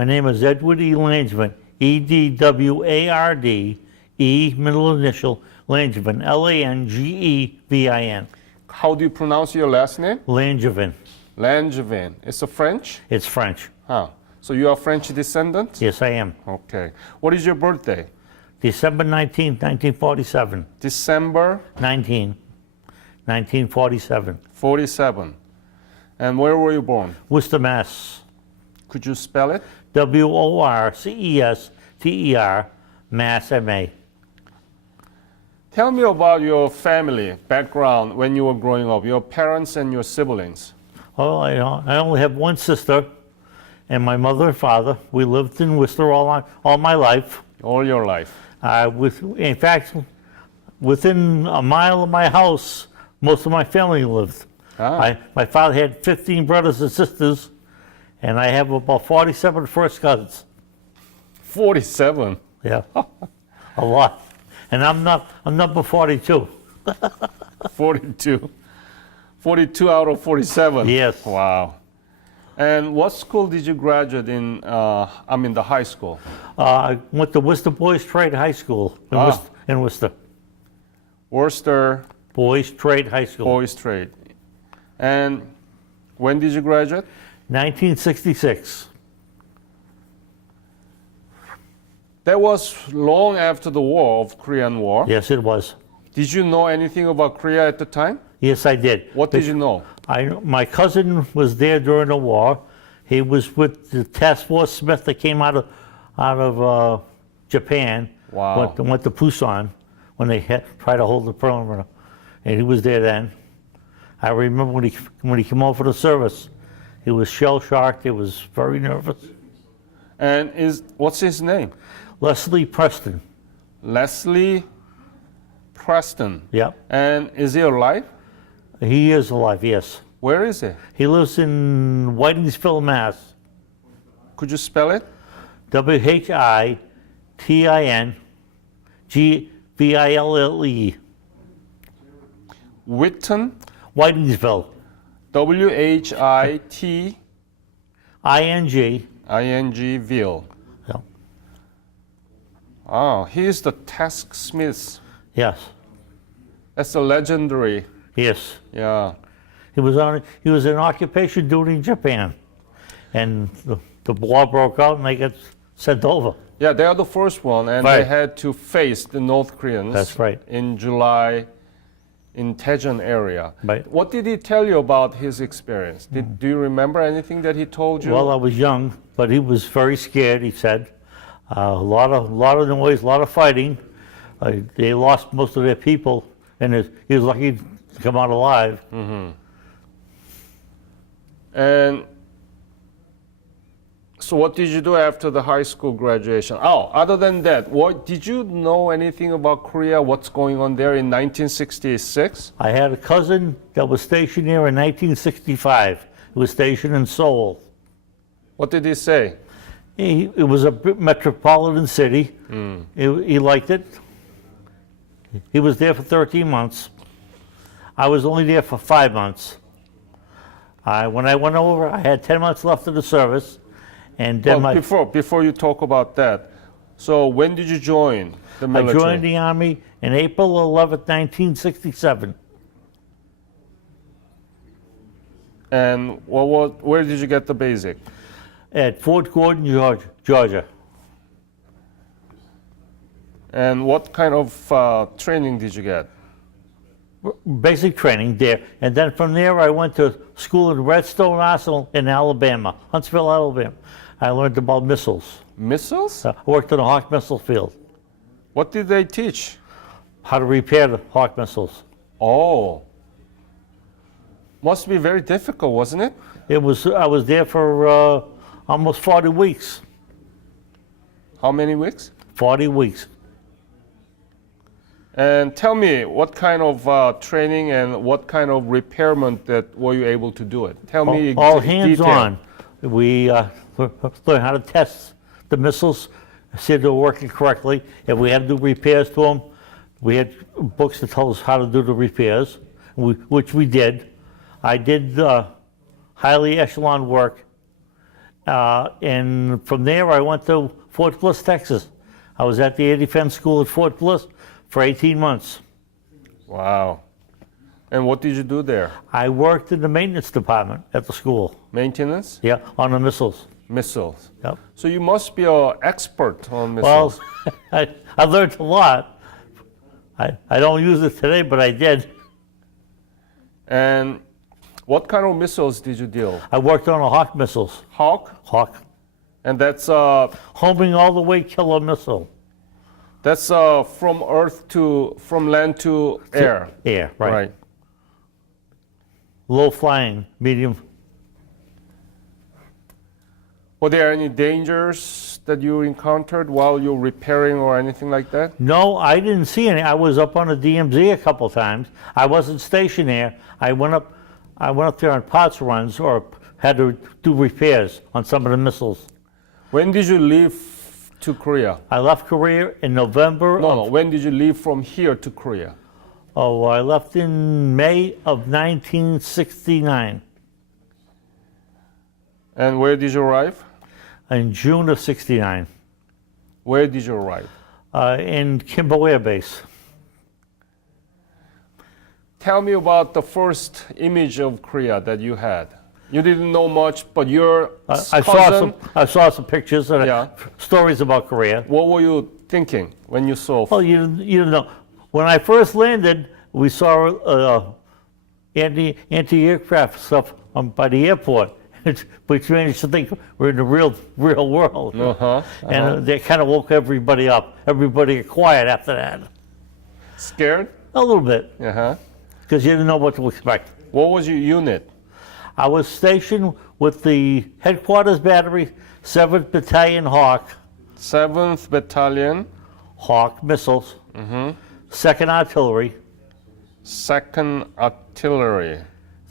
My name is Edward E. Langevin, Edward, E, middle initial, Langevin, Langevin. How do you pronounce your last name? Langevin. Langevin. It's a French? It's French. Huh. So you are French descendant? Yes, I am. Okay. What is your birthday? December 19th, 1947. December 1947. 47. And where were you born? Worcester, Mass. Could you spell it? Worcester, Mass, M.A. Tell me about your family background when you were growing up, your parents and your siblings. Oh, I only have one sister and my mother and father. We lived in Worcester all my life. All your life. In fact, within a mile of my house, most of my family lived. Ah. My father had 15 brothers and sisters, and I have about 47 first cousins. 47. Yeah, a lot. And I'm number 42. 42. 42 out of 47. Yes. Wow. And what school did you graduate in? The high school. I went to Worcester Boys Trade High School in Worcester. Worcester Boys Trade High School. Boys Trade. And when did you graduate? 1966. That was long after the war of Korean War. Yes, it was. Did you know anything about Korea at the time? Yes, I did. What did you know? My cousin was there during the war. He was with the Task Force Smith that came out of Japan. Wow. Went to Pusan when they tried to hold the perimeter, and he was there then. I remember when he came over for the service, he was shell shocked. He was very nervous. And what's his name? Leslie Preston. Leslie Preston. Yep. And is he alive? He is alive, yes. Where is he? He lives in Whitingsville, Mass. Could you spell it? Whitingville. Witten? Whitingsville. Whitingville. Yeah. Oh, he is the Task Smith. Yes. That's a legendary. Yes. Yeah. He was in occupation duty in Japan, and the war broke out and they got sent over. Yeah, they are the first one, and Right. they had to face the North Koreans. That's right. In July, in Daejeon area. Right. What did he tell you about his experience? Do you remember anything that he told you? Well, I was young, but he was very scared. He said a lot of noise, a lot of fighting. They lost most of their people, and he was lucky to come out alive. Mm-hmm. And so what did you do after the high school graduation? Oh, other than that, did you know anything about Korea, what's going on there in 1966? I had a cousin that was stationed there in 1965. He was stationed in Seoul. What did he say? It was a metropolitan city. He liked it. He was there for 13 months. I was only there for 5 months. When I went over, I had 10 months left of the service. And then before you talk about that, so when did you join the military? I joined the Army in April 11th, 1967. And where did you get the basic? At Fort Gordon, Georgia. And what kind of training did you get? Basic training there. And then from there, I went to school at Redstone Arsenal in Alabama, Huntsville, Alabama. I learned about missiles. Missiles? I worked in the Hawk missile field. What did they teach? How to repair the Hawk missiles. Oh. Must be very difficult, wasn't it? I was there for almost 40 weeks. How many weeks? 40 weeks. And tell me, what kind of training and what kind of repairment that were you able to do it? Tell me all hands-on. We learned how to test the missiles, see if they were working correctly. If we had to do repairs to them, we had books that told us how to do the repairs, which we did. I did highly echelon work And from there, I went to Fort Bliss, Texas. I was at the Air Defense School at Fort Bliss for 18 months. Wow. And what did you do there? I worked in the maintenance department at the school. Maintenance? Yeah, on the missiles. Missiles. Yep. So you must be an expert on Well, missiles. I learned a lot. I don't use it today, but I did. And what kind of missiles did you deal? I worked on a Hawk missiles. Hawk? Hawk. And that's Homing all the way killer missile. from land to air. Air, right. Right. Low flying, medium. Were there any dangers that you encountered while you're repairing or anything like that? No, I didn't see any. I was up on the DMZ a couple times. I wasn't stationed there. I went up there on parts runs or had to do repairs on some of the missiles. When did you leave to Korea? I left Korea in November. No. When did you leave from here to Korea? Oh, I left in May of 1969. And where did you arrive? In June of 69. Where did you arrive? In Kimbo Air Base. Tell me about the first image of Korea that you had. You didn't know much, but your cousin. I saw some pictures and Yeah. stories about Korea. What were you thinking when you saw? Well, you know, when I first landed, we saw anti-aircraft stuff by the airport, which made us think we're in the real world. And they kind of woke everybody up. Everybody got quiet after that. Scared? A little bit, Uh-huh. because you didn't know what to expect. What was your unit? I was stationed with the headquarters battery, 7th Battalion Hawk, 7th Battalion, Hawk missiles, 2nd Artillery, 2nd Artillery,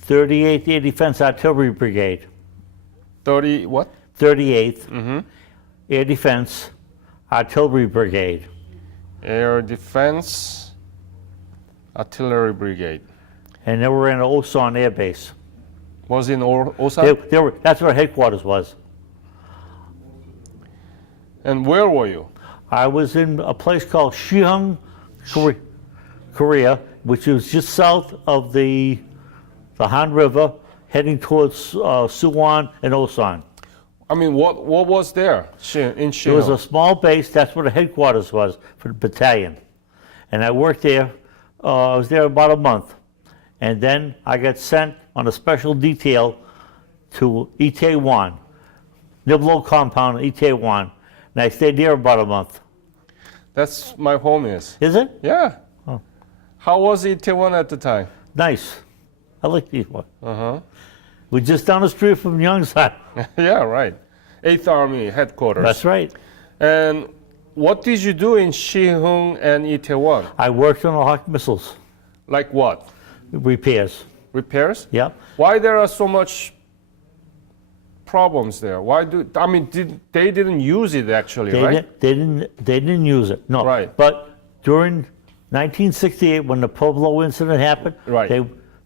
38th Air Defense Artillery Brigade, 30 what? 38th Air Defense Artillery Brigade. Air Defense Artillery Brigade. And they were in Osan Air Base. Was in Osan? That's where headquarters was. And where were you? I was in a place called Shihung, Korea, which is just south of the Han River, heading towards Suwon and Osan. I mean, what was there in It was Shihong? a small base. That's where the headquarters was for the battalion. And I worked there. I was there about a month. And then I got sent on a special detail to Itaewon, Niblo compound, Itaewon. And I stayed there about a month. That's my home is. Is it? Yeah. Oh. How was Itaewon at the time? Nice. I like these ones. Uh-huh. We're just down the street from Yongsan. Yeah, right. 8th Army headquarters. That's right. And what did you do in Shihung and Itaewon? I worked on the Hawk missiles, Like what? repairs. Repairs? Yep. Why there are so much problems there? They didn't use it actually, right? They didn't use it. No. Right. But during 1968, when the Pueblo incident happened, Right.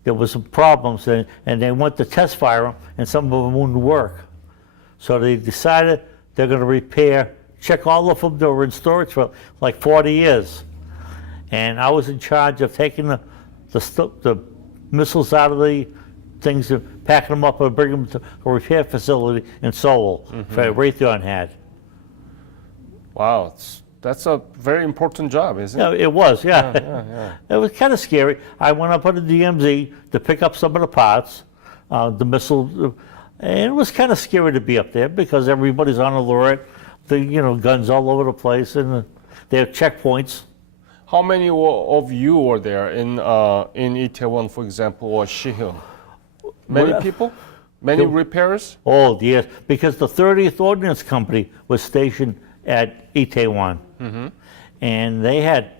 there was some problems, and they went to test fire them, and some of them wouldn't work. So they decided they're going to repair, check all of them that were in storage for like 40 years. And I was in charge of taking the missiles out of the things and packing them up and bringing them to a repair facility in Seoul for Raytheon had. Wow, that's a very important job, isn't it? Yeah, it was, yeah. Yeah. It was kind of scary. I went up on the DMZ to pick up some of the parts, the missile, and it was kind of scary to be up there because everybody's on alert. Guns all over the place, and they have checkpoints. How many of you were there in Itaewon, for example, or Shihung? Many people? Many repairers? Oh, yes, because the 30th Ordnance Company was stationed at Itaewon, and they had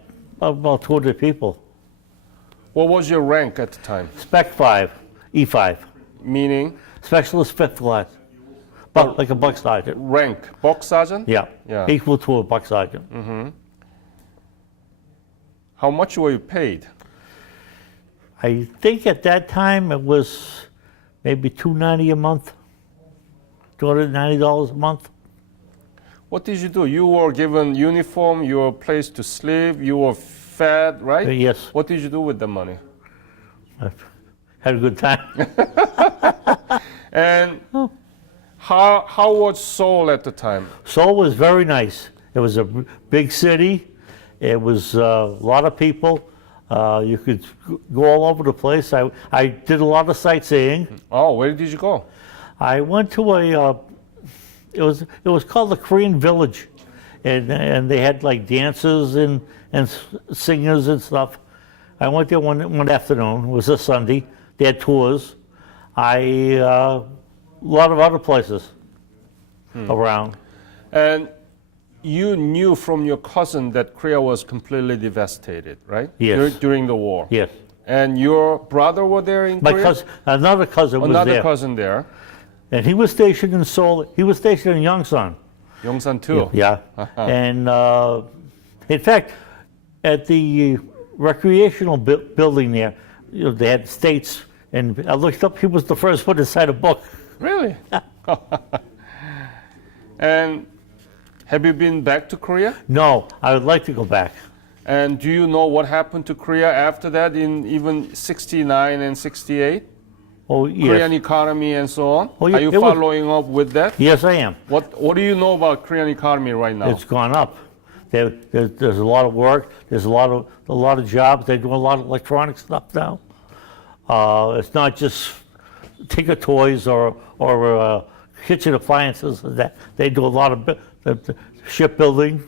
about 200 people. What was your rank at the time? Spec 5, E5, Meaning? Specialist Fifth Class, but like a buck sergeant. Rank. Box sergeant? Yeah, Yeah. equal to a buck sergeant. How much were you paid? I think at that time it was maybe $290 a month, $290 a month. What did you do? You were given uniform, your place to sleep, you were fed, right? Yes, What did you do with the money? I had a good time. And how was Seoul at the time? Seoul was very nice. It was a big city. It was a lot of people. You could go all over the place. I did a lot of sightseeing. Oh, where did you go? I went to it was called the Korean Village, and they had like dances and singers and stuff. I went there one afternoon. It was a Sunday. They had tours. A lot of other places around. And you knew from your cousin that Korea was completely devastated, right? Yes. During the war. Yes, And your brother were there in my Korea? cousin, another cousin was Another there, cousin there. and he was stationed in Seoul. He was stationed in Yongsan. Yongsan too. Yeah, and in fact, at the recreational building there, they had states, and I looked up. He was the first one to sign a book. Really? And have you been back to Korea? No, I would like to go back. And do you know what happened to Korea after that in even 69 and 68? Oh yes, Korean economy and so on? Oh, yeah, Are you it was- following up with that? yes, I am. What do you know about Korean economy right now? It's gone up. There's a lot of work. There's a lot of jobs. They do a lot of electronic stuff now. It's not just Tinker Toys or kitchen appliances. That they do a lot of shipbuilding.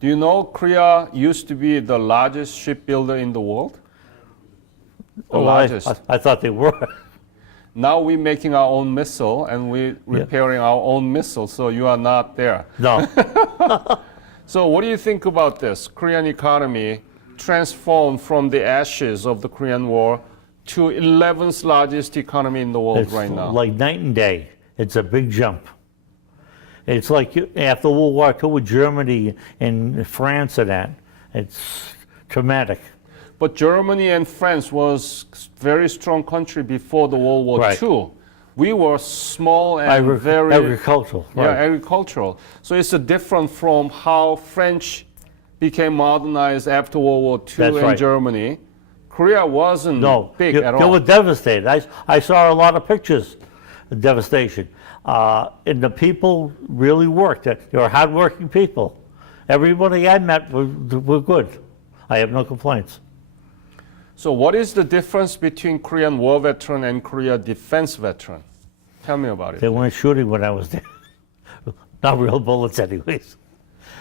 Do you know Korea used to be the largest shipbuilder in the world? The Oh, largest. I thought they were. Now we're making our own missile and we're repairing our own missile, so you are not there. No. So what do you think about this? Korean economy transformed from the ashes of the Korean War to 11th largest economy in the world It's right now. like night and day. It's a big jump. It's like after World War II with Germany and France and that. It's traumatic. But Germany and France was very strong country before the World War Right. II. We were small and very agricultural. yeah, Right. agricultural. So it's different from how French became modernized after World War II That's in right. Germany. Korea wasn't No, big they, at they all. were devastated. I saw a lot of pictures of devastation. And the people really worked. They were hardworking people. Everybody I met were good. I have no complaints. So what is the difference between Korean war veteran and Korea defense veteran? Tell me about it. They weren't shooting when I was there. Not real bullets anyways.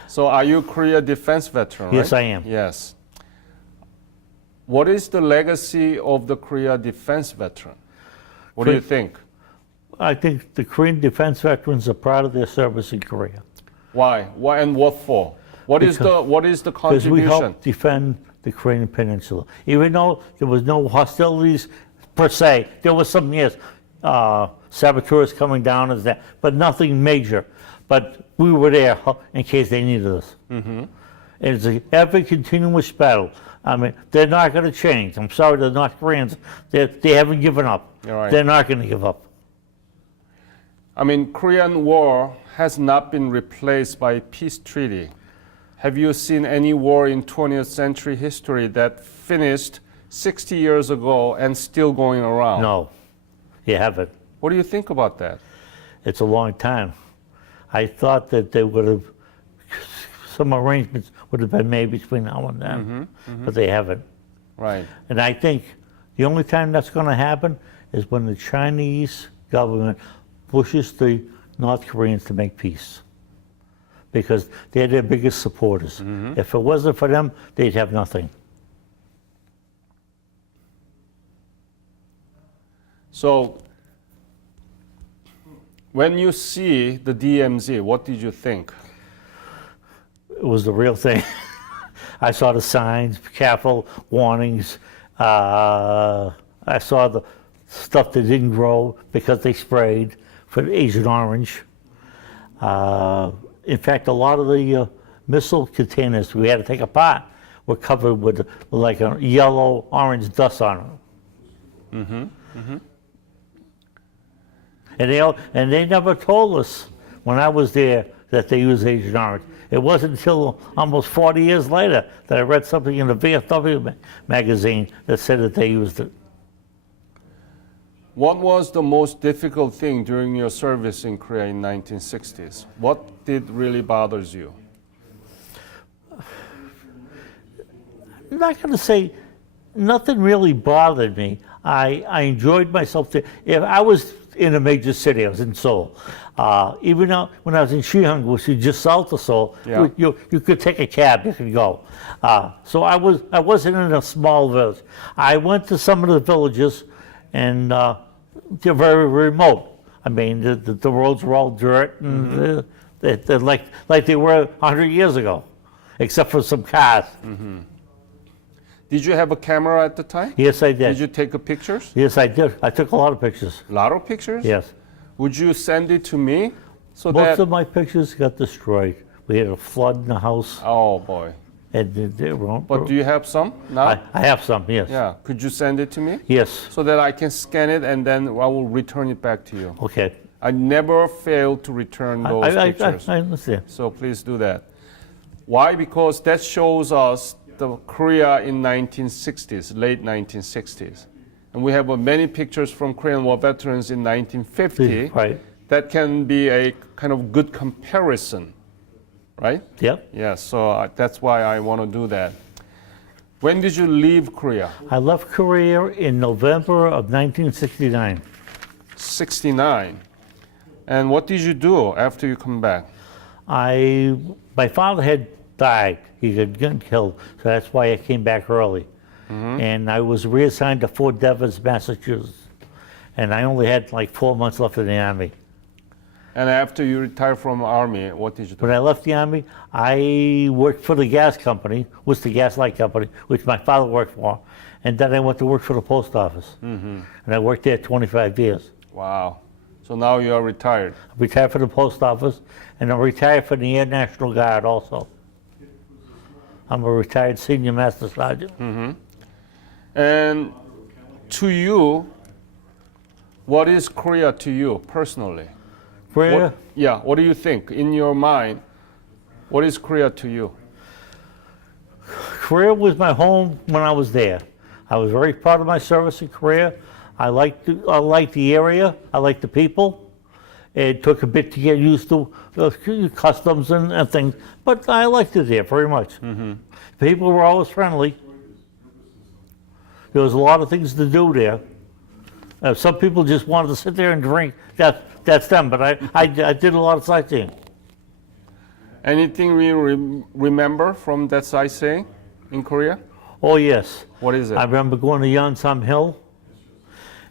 So are you Korea defense veteran, Yes, right? I am. Yes. What is the legacy of the Korea defense veteran? What do you think? I think the Korean defense veterans are proud of their service in Korea. Why? Why and what for? What is the Because we contribution? helped defend the Korean Peninsula. Even though there was no hostilities per se, there was some, yes, saboteurs coming down and that, but nothing major. But we were there in case they needed us. Mm-hmm. It's a ever continuous battle. I mean, they're not going to change. I'm sorry, the North Koreans, they haven't given up. You're right. They're not going to give up. I mean, Korean War has not been replaced by peace treaty. Have you seen any war in 20th century history that finished 60 years ago and still going around? No, you haven't. What do you think about that? It's a long time. I thought that they would have, some arrangements would have been made between now and then, but they haven't. Right. And I think the only time that's going to happen is when the Chinese government pushes the North Koreans to make peace, because they're their biggest supporters. If it wasn't for them, they'd have nothing. So, when you see the DMZ, what did you think? It was the real thing. I saw the signs, careful, warnings. I saw the stuff that didn't grow because they sprayed for Agent Orange. In fact, a lot of the missile containers we had to take apart were covered with like a yellow, orange dust on them. And they never told us when I was there that they used Agent Orange. It wasn't until almost 40 years later that I read something in the VFW magazine that said that they used it. What was the most difficult thing during your service in Korea in 1960s? What did really bothers you? I'm not going to say nothing really bothered me. I enjoyed myself there. If I was in a major city, I was in Seoul. Even though when I was in Sihang, which is just south of Seoul, Yeah. you could take a cab, you could go. So I wasn't in a small village. I went to some of the villages, and they're very remote. I mean, the roads were all dirt, and they're like they were 100 years ago, except for some cars. Did you have a camera at the time? Yes, I did. Did you take pictures? Yes, I did. I took a lot of pictures. A lot of pictures? Yes. Would you send it to me so Most that? of my pictures got destroyed. We had a flood in the house, Oh boy! and they were. But do you have some now? I have some, yes. Yeah. Could you send it to me Yes. so that I can scan it and then I will return it back to you? Okay. I never fail to return those pictures. I understand. So please do that. Why? Because that shows us the Korea in 1960s, late 1960s. And we have many pictures from Korean War veterans in 1950 Right. that can be a kind of good comparison, right? Yep. Yeah, so that's why I want to do that. When did you leave Korea? I left Korea in November of 1969. 69. And what did you do after you come back? My father had died. He had gotten killed, so that's why I came back early. And I was reassigned to Fort Devens, Massachusetts. And I only had like 4 months left in the Army. And after you retired from Army, what did you do? When I left the Army, I worked for the gas company, was the gas light company, which my father worked for. And then I went to work for the post office. And I worked there 25 years. Wow. So now you are retired. I retired from the post office, and I'm retired from the Air National Guard also. I'm a retired senior master sergeant. And to you, what is Korea to you personally? Korea, What do you think in your mind? What is Korea to you? Korea was my home when I was there. I was very proud of my service in Korea. I liked the area. I liked the people. It took a bit to get used to customs and things, but I liked it there very much. People were always friendly. There was a lot of things to do there. Some people just wanted to sit there and drink. That's them, but I did a lot of sightseeing. Anything we remember from that sightseeing in Korea? Oh, yes. What is it? I remember going to Yeonsam Hill.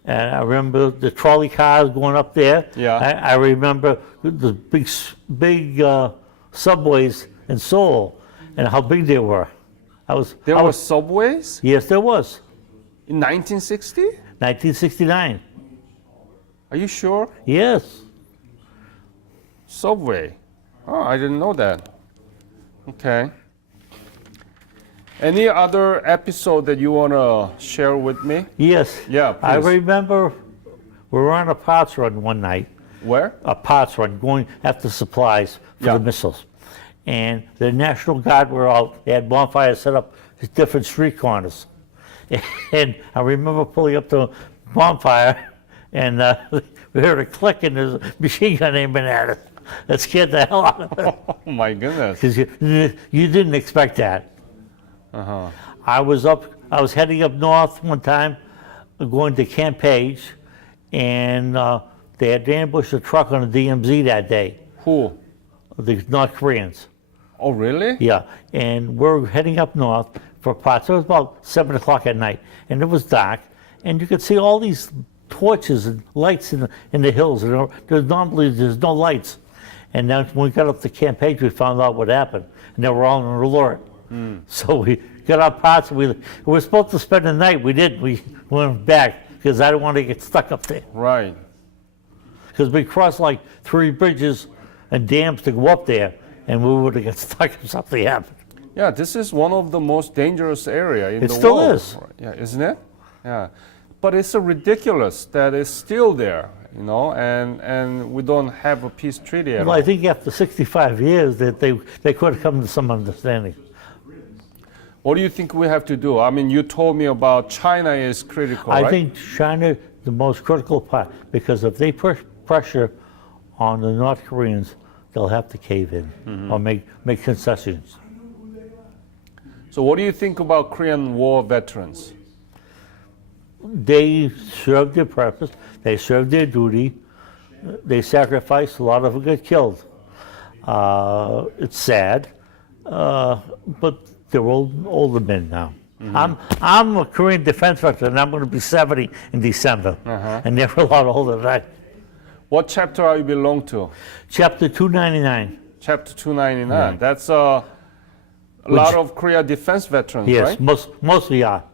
And I remember the trolley cars going up there. Yeah. I remember the big subways in Seoul and how big they were. There were subways Yes, there was. in 1960? 1969. Are you sure? Yes. Subway. Oh, I didn't know that. Okay. Any other episode that you want to share with me? Yes. Yeah, I please. remember we were on a parts run one night. Where? A parts run going after supplies for Yeah. the missiles. And the National Guard were out. They had bonfires set up at different street corners. And I remember pulling up to a bonfire, and we heard a click, and there's a machine gun aiming at us. That scared the hell out of us. Oh my goodness. Because you didn't expect that. I was heading up north one time, going to Camp Page, and they had ambushed a truck on a DMZ that day, Who? the North Koreans. Oh, really? Yeah, and we're heading up north for parts. It was about 7 o'clock at night, and it was dark, and you could see all these torches and lights in the hills. And there's no lights. And then when we got up to Camp Page, we found out what happened, and they were all on alert. So we got our parts. We were supposed to spend the night. We didn't. We went back because I didn't want to get stuck up there. Right. Because we crossed like 3 bridges and dams to go up there, and we would have got stuck if something happened. Yeah, this is one of the most dangerous area in It the still world. is. Yeah, isn't it? Yeah. But it's so ridiculous that it's still there. you know, and we don't have a peace treaty at Well, all. I think after 65 years that they could have come to some understanding. What do you think we have to do? I mean, you told me about China is critical, I right? think China the most critical part, because if they push pressure on the North Koreans, they'll have to cave in or make concessions. So what do you think about Korean War veterans? They served their purpose, they served their duty, they sacrificed, a lot of them got killed. It's sad, but they're older men now. I'm a Korean defense veteran, and I'm going to be 70 in December, and they're a lot older than I. What chapter are you belong to? Chapter 299. Chapter 299. That's a lot of Korea defense veterans, Yes, right? mostly are.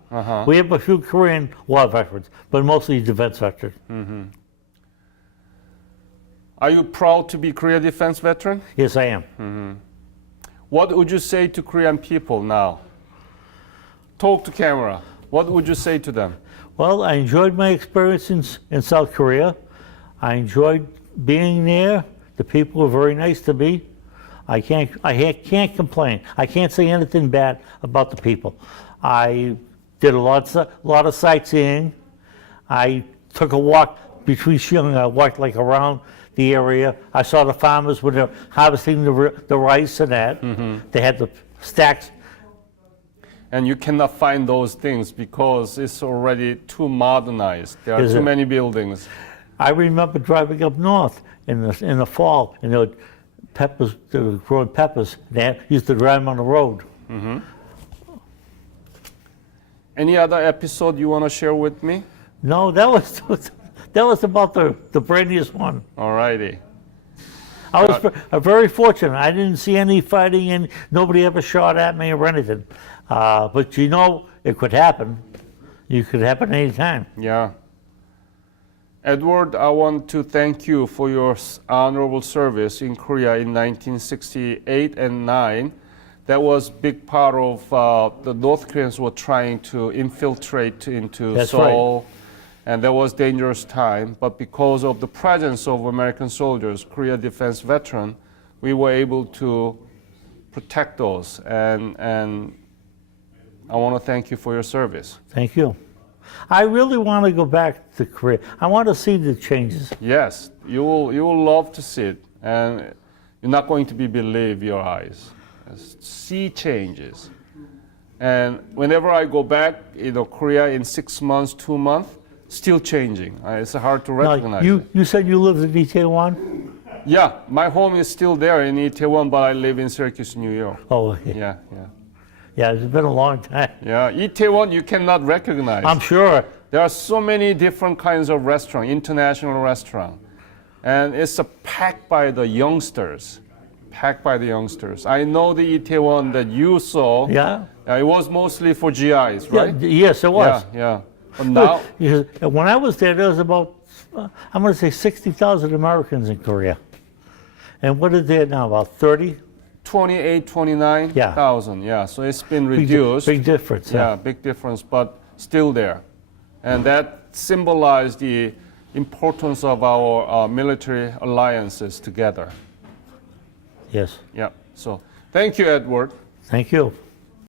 We have a few Korean war veterans, but mostly defense veterans. Are you proud to be Korea defense veteran? Yes, I am. What would you say to Korean people now? Talk to camera. What would you say to them? Well, I enjoyed my experience in South Korea. I enjoyed being there. The people were very nice to me. I can't complain. I can't say anything bad about the people. I did a lot of sightseeing. I took a walk between Shillong. I walked like around the area. I saw the farmers when they're harvesting the rice and that. They had the stacks. And you cannot find those things because it's already too modernized. There are Is too it? many buildings. I remember driving up north in the fall, and they were growing peppers. They used to drive them on the road. Any other episode you want to share with me? No, that was about the brainiest one. Alrighty. I was very fortunate. I didn't see any fighting, and nobody ever shot at me or anything. But you know, it could happen. It could happen anytime. Yeah. Edward, I want to thank you for your honorable service in Korea in 1968 and 9. That was big part of the North Koreans were trying to infiltrate into That's Seoul. right. And that was dangerous time. But because of the presence of American soldiers, Korea defense veteran, we were able to protect those. And I want to thank you for your service. Thank you. I really want to go back to Korea. I want to see the changes. Yes, you will love to see it, and you're not going to believe your eyes. See changes, and whenever I go back, Korea in 6 months, 2 months, still changing. It's hard to recognize. Now, it. you said you lived in Itaewon? Yeah, my home is still there in Itaewon, but I live in Syracuse, New York. Oh, Yeah. yeah. It's been a long time. Yeah, Itaewon you cannot recognize. I'm sure. There are so many different kinds of restaurants, international restaurant, and it's packed by the youngsters. I know the Itaewon that you saw. Yeah. It was mostly for GIs, right? Yeah, yes, it was. Yeah. But now, When I was there was about, I'm going to say 60,000 Americans in Korea. And what is there now, about 30? 28, 29,000. Yeah. So it's been reduced. Big difference. Yeah, big difference, but still there. And that symbolized the importance of our military alliances together. Yes. Yeah. So thank you, Edward. Thank you.